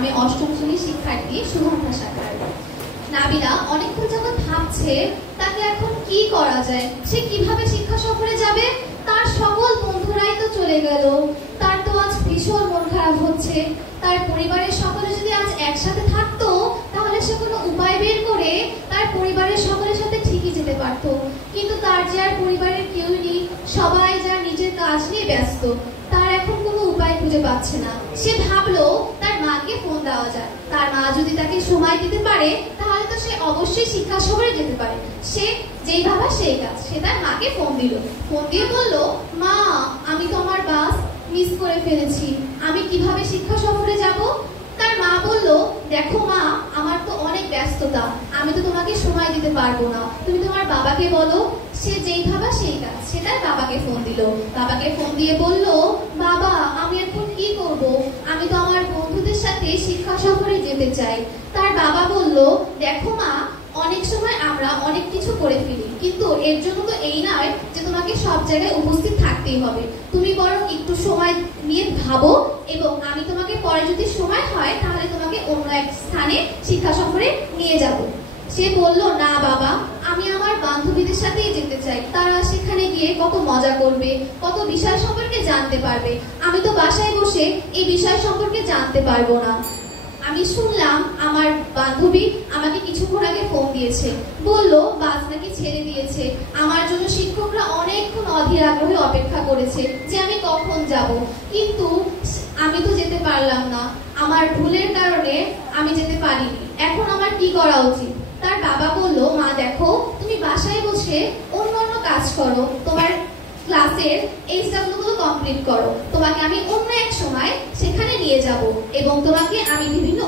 আমি অষ্টম শ্রেণীর শিক্ষার্থী সুগন্ধা শাখার। নাবিলা অনেকক্ষণ যাবত ভাবছে তাকে এখন কি করা যায়, সে কিভাবে শিক্ষা সফরে যাবে। তার সকল বন্ধুরাই তো চলে গেল, তার তো আজ ভীষণ মন খারাপ হচ্ছে। তার পরিবারের সকলে যদি আজ একসাথে থাকতো তাহলে সে কোনো উপায় বের করে তার পরিবারের সকলের সাথে ঠিকই যেতে পারত, কিন্তু তার যে আর পরিবারের কেউ নেই, সবাই যার নিজের কাজ নিয়ে ব্যস্ত। তার এখন কোনো উপায় খুঁজে পাচ্ছে না। সে ভাবলো তার মাকে ফোন দেওয়া যায়, তার মা যদি তাকে সময় দিতে পারে তাহলে তো সে অবশ্যই শিক্ষা সফরে যেতে পারে। সে যেই ভাবা সেই কাজ, সে তার মাকে ফোন দিল। ফোন দিয়ে বলল, মা আমি তো আমার বাস মিস করে ফেলেছি, আমি কিভাবে শিক্ষা সফরে যাব? তার মা বলল, দেখো মা, আমার তো অনেক ব্যস্ততা, আমি তো তোমাকে সময় দিতে পারবো না, তুমি তোমার বাবাকে বলো। সে যেই ভাবা সেই কাজ, সে তার বাবাকে ফোন দিল। বাবাকে ফোন দিয়ে বলল, বাবা আমি এখন কি করব, আমি তো আমার বন্ধুদের সাথে শিক্ষা সফরে যেতে চাই। তার বাবা বলল, দেখো মা, অনেক সময় আমরা অনেক কিছু করে ফেলি, কিন্তু এর জন্য তো এই নয় যে তোমাকে সব জায়গায় উপস্থিত থাকতেই হবে। তুমি বরং একটু সময় নিয়ে ভাবো, এবং আমি তোমাকে পরে যদি সময় হয় তাহলে তোমাকে অন্য এক স্থানে শিক্ষা সফরে নিয়ে যাব। সে বলল, না বাবা, আমি আমার বান্ধবীদের সাথেই যেতে চাই, তারা সেখানে গিয়ে কত মজা করবে, কত বিষয় সম্পর্কে জানতে পারবে, আমি তো বাসায় বসে এই বিষয় সম্পর্কে জানতে পারবো না। আমি শুনলাম আমার বান্ধবী আমাকে কিছুক্ষণ আগে ফোন দিয়েছে, বলল বাস নাকি ছেড়ে দিয়েছে, আমার জন্য শিক্ষকরা অনেকক্ষণ অধীর আগ্রহে অপেক্ষা করেছে যে আমি কখন যাব, কিন্তু আমি তো যেতে পারলাম না, আমার ভুলের কারণে আমি যেতে পারিনি, এখন আমার কি করা উচিত? তার বাবা বলল, মা দেখো, তুমি বাসায় বসে অন্য কাজ করো, তোমার ক্লাসের এইচডব্লিউ গুলো কমপ্লিট করো, তোমাকে আমি অন্য এক সময় সেখানে নিয়ে যাব এবং তোমাকে আমি বিভিন্ন